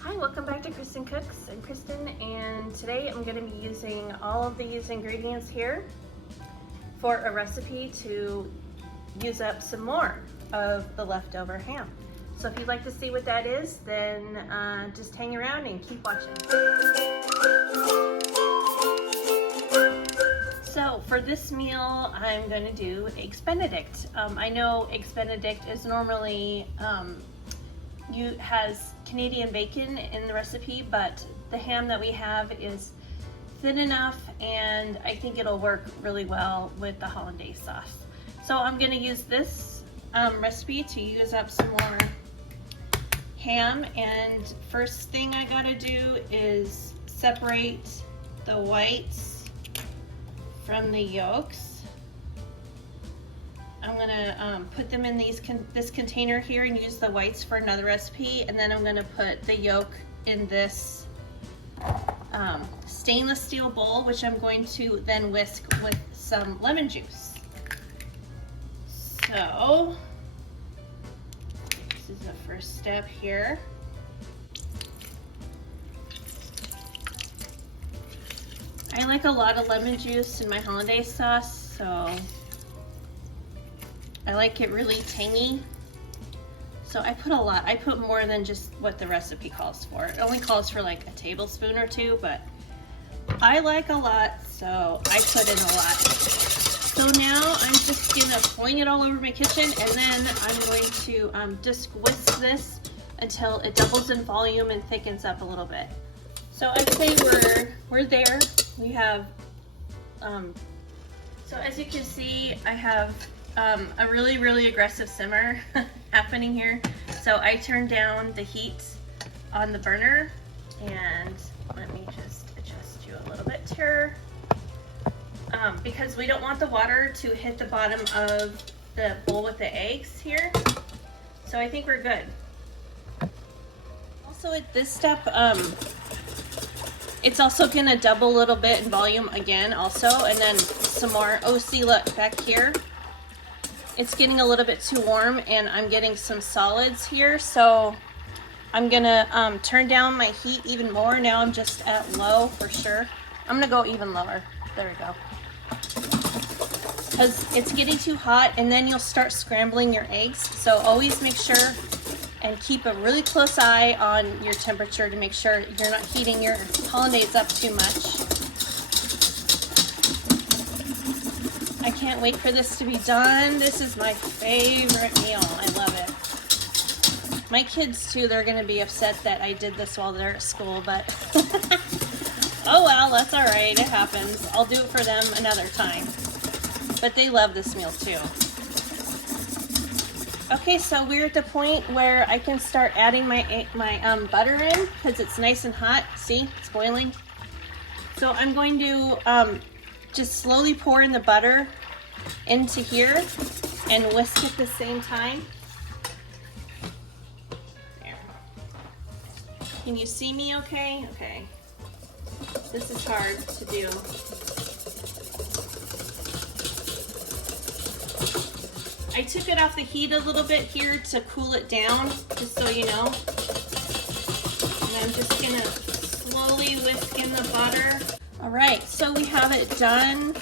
Hi, welcome back to Kristincooks. I'm Kristen, and today I'm going to be using all of these ingredients here for a recipe to use up some more of the leftover ham. So if you'd like to see what that is, then just hang around and keep watching. So for this meal, I'm going to do Eggs Benedict. I know Eggs Benedict is normally has Canadian bacon in the recipe, but the ham that we have is thin enough, and I think it'll work really well with the hollandaise sauce. So I'm going to use this recipe to use up some more ham, and first thing I gotta do is separate the whites from the yolks. I'm gonna put them in this container here and use the whites for another recipe, and then I'm gonna put the yolk in this stainless steel bowl, which I'm going to then whisk with some lemon juice. So this is the first step here. I like a lot of lemon juice in my hollandaise sauce, so I like it really tangy. So I put a lot. I put more than just what the recipe calls for. It only calls for like a tablespoon or two, but I like a lot, so I put in a lot. So now I'm just gonna point it all over my kitchen, and then I'm going to just whisk this until it doubles in volume and thickens up a little bit. So I'd say we're there. We have, so as you can see, I have a really aggressive simmer happening here. So I turned down the heat on the burner, and let me just adjust you a little bit here. Because we don't want the water to hit the bottom of the bowl with the eggs here. So I think we're good. Also at this step, it's also gonna double a little bit in volume again also, and then some more. Oh, see, look back here. It's getting a little bit too warm, and I'm getting some solids here, so I'm gonna turn down my heat even more. Now I'm just at low for sure. I'm gonna go even lower. There we go. Because it's getting too hot, and then you'll start scrambling your eggs. So always make sure and keep a really close eye on your temperature to make sure you're not heating your hollandaise up too much. I can't wait for this to be done. This is my favorite meal. I love it. My kids too, they're gonna be upset that I did this while they're at school, but oh well, that's all right, it happens. I'll do it for them another time. But they love this meal too. Okay, so we're at the point where I can start adding my butter in, because it's nice and hot. See, it's boiling. So I'm going to just slowly pour in the butter into here and whisk at the same time. There. Can you see me okay? Okay. This is hard to do. I took it off the heat a little bit here to cool it down, just so you know. And I'm just gonna slowly whisk in the butter. All right, so we have it done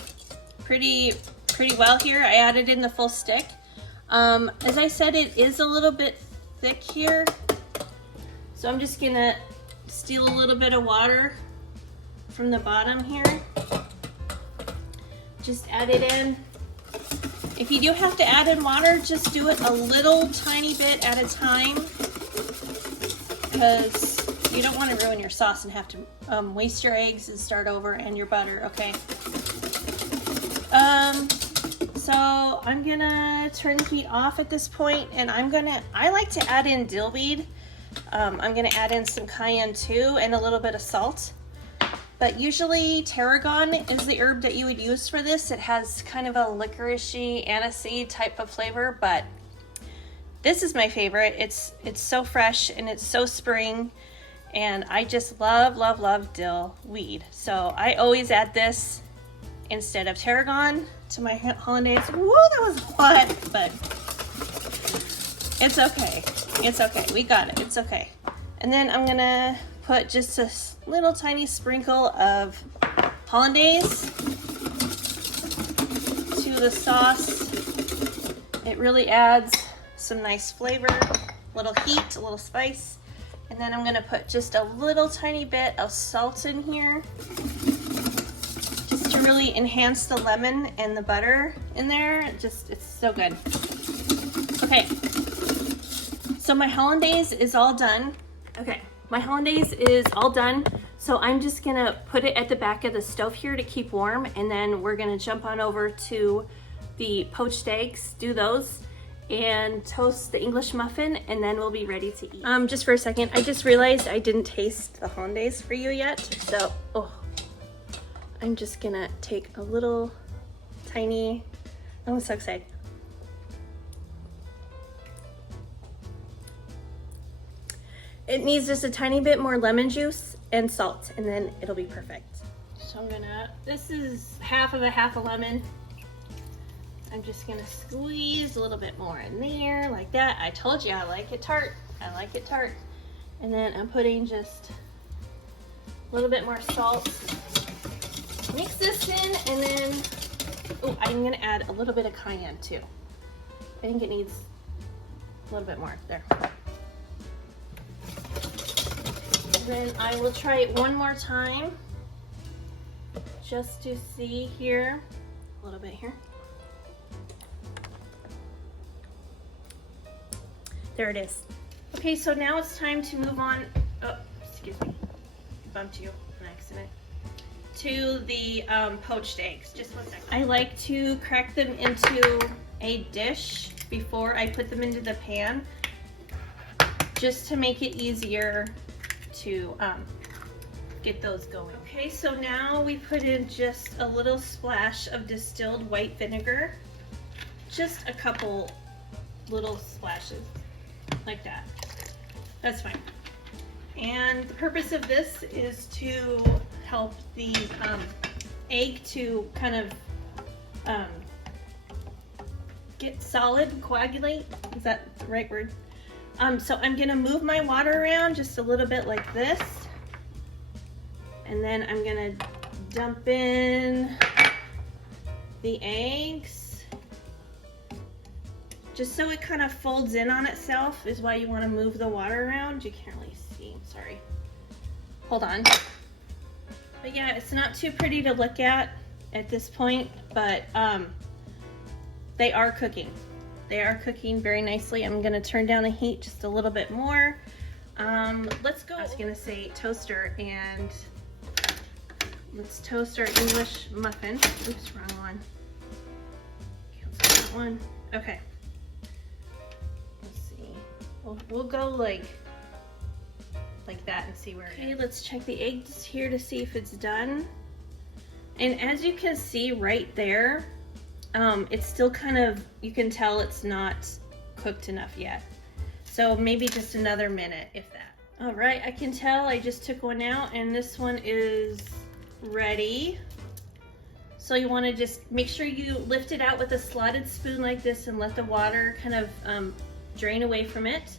pretty well here. I added in the full stick. As I said, it is a little bit thick here. So I'm just gonna steal a little bit of water from the bottom here. Just add it in. If you do have to add in water, just do it a little tiny bit at a time, because you don't want to ruin your sauce and have to waste your eggs and start over and your butter, okay? So I'm gonna turn the heat off at this point, and I like to add in dill weed. I'm gonna add in some cayenne too, and a little bit of salt. But usually tarragon is the herb that you would use for this. It has kind of a licoricey, aniseed type of flavor, but this is my favorite. It's so fresh and it's so spring, and I just love dill weed. So I always add this instead of tarragon to my hollandaise. Woo, that was hot, but it's okay. It's okay. We got it. It's okay. And then I'm gonna put just a little tiny sprinkle of hollandaise to the sauce. It really adds some nice flavor, a little heat, a little spice. And then I'm gonna put just a little tiny bit of salt in here, just to really enhance the lemon and the butter in there. It's so good. Okay, so my hollandaise is all done. Okay, my hollandaise is all done. So I'm just gonna put it at the back of the stove here to keep warm, and then we're gonna jump on over to the poached eggs, do those, and toast the English muffin, and then we'll be ready to eat. Just for a second, I just realized I didn't taste the hollandaise for you yet. So, I'm just gonna take a little tiny, I'm so excited. It needs just a tiny bit more lemon juice and salt, and then it'll be perfect. So this is half a lemon. I'm just gonna squeeze a little bit more in there, like that. I told you I like it tart. I like it tart. And then I'm putting just a little bit more salt. Mix this in, and then, I'm gonna add a little bit of cayenne too. I think it needs a little bit more there. Then I will try it one more time, just to see here, a little bit here. There it is. Okay, so now it's time to move on, excuse me, bumped you on accident, to the poached eggs. Just 1 second. I like to crack them into a dish before I put them into the pan, just to make it easier to get those going. Okay, so now we put in just a little splash of distilled white vinegar, just a couple little splashes like that. That's fine. And the purpose of this is to help the egg to kind of get solid, coagulate. Is that the right word? So I'm gonna move my water around just a little bit like this, and then I'm gonna dump in the eggs, just so it kind of folds in on itself is why you want to move the water around. You can't really see, sorry. Hold on. But yeah, it's not too pretty to look at this point, but they are cooking. They are cooking very nicely. I'm gonna turn down the heat just a little bit more. Let's go. I was gonna say toaster, and let's toast our English muffin. Oops, wrong one. Cancel that one. Okay. Let's see. We'll go like that and see where it is. Okay, let's check the eggs here to see if it's done. And as you can see right there, it's still kind of, you can tell it's not cooked enough yet. So maybe just another minute, if that. All right, I can tell I just took one out, and this one is ready. So you want to just make sure you lift it out with a slotted spoon like this and let the water kind of drain away from it.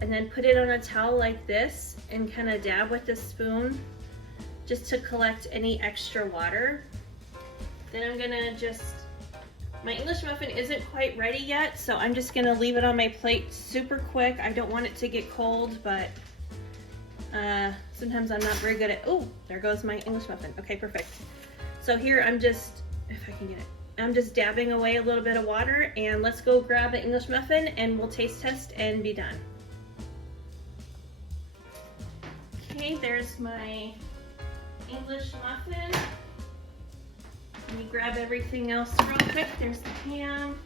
And then put it on a towel like this and kind of dab with the spoon just to collect any extra water. Then I'm gonna my English muffin isn't quite ready yet, so I'm just gonna leave it on my plate super quick. I don't want it to get cold, but sometimes I'm not very good at, there goes my English muffin. Okay, perfect. So here I'm just, if I can get it, I'm just dabbing away a little bit of water, and let's go grab an English muffin and we'll taste test and be done. Okay, there's my English muffin. Let me grab everything else real quick. There's the ham.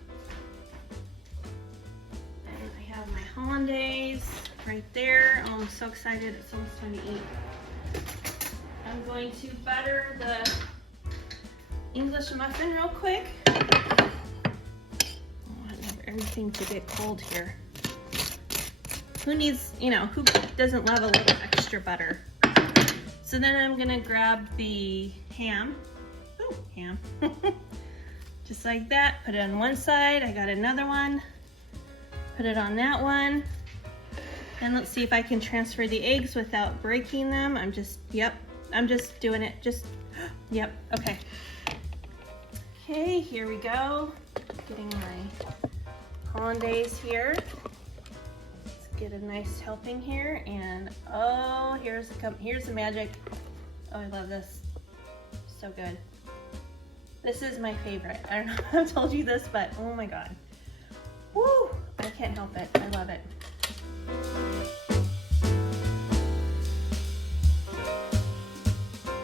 And I have my hollandaise right there. Oh, I'm so excited. It's almost time to eat. I'm going to butter the English muffin real quick. Oh, I love everything to get cold here. Who needs, who doesn't love a little extra butter? So then I'm gonna grab the ham. Ham. Just like that, put it on one side. I got another one, put it on that one, And let's see if I can transfer the eggs without breaking them. I'm just doing it. Yep, okay. Okay, here we go. Getting my hollandaise here. Let's get a nice helping here, and oh, here's the magic. Oh, I love this. So good. This is my favorite. I don't know if I've told you this, but oh my God. Woo! I can't help it. I love it.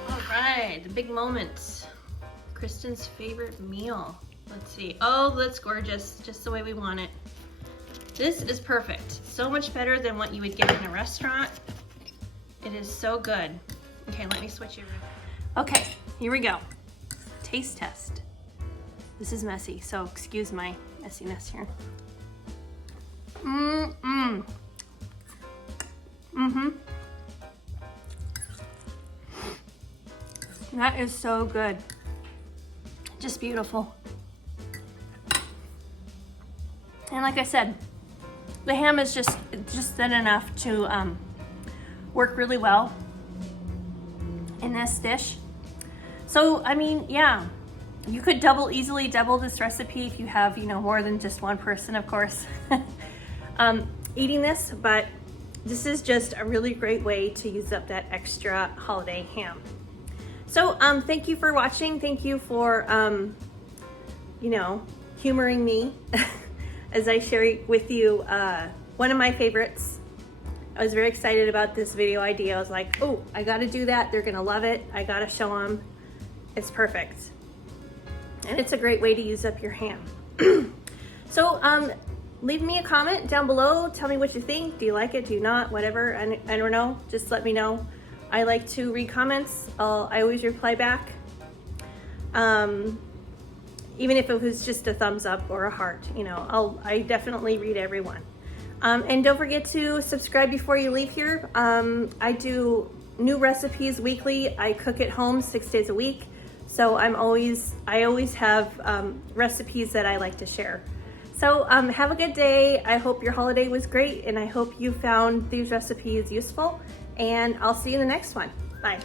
All right, the big moment. Kristen's favorite meal. Let's see. Oh, that's gorgeous. Just the way we want it. This is perfect. So much better than what you would get in a restaurant. It is so good. Okay, let me switch it. Okay, here we go. Taste test. This is messy, so excuse my messiness here. That is so good. Just beautiful. And like I said, the ham is just thin enough to work really well in this dish. So, I mean, yeah, you could easily double this recipe if you have, more than just one person, of course, eating this, but this is just a really great way to use up that extra holiday ham. So, thank you for watching. Thank you for, humoring me as I share with you one of my favorites. I was very excited about this video idea. I was like, oh, I gotta do that. They're gonna love it. I gotta show them. It's perfect. And it's a great way to use up your ham. So leave me a comment down below. Tell me what you think. Do you like it? Do you not? Whatever. I don't know. Just let me know. I like to read comments. I always reply back. Even if it was just a thumbs up or a heart, I definitely read everyone. And don't forget to subscribe before you leave here. I do new recipes weekly. I cook at home 6 days a week. So I always have recipes that I like to share. So have a good day. I hope your holiday was great, and I hope you found these recipes useful, and I'll see you in the next one. Bye.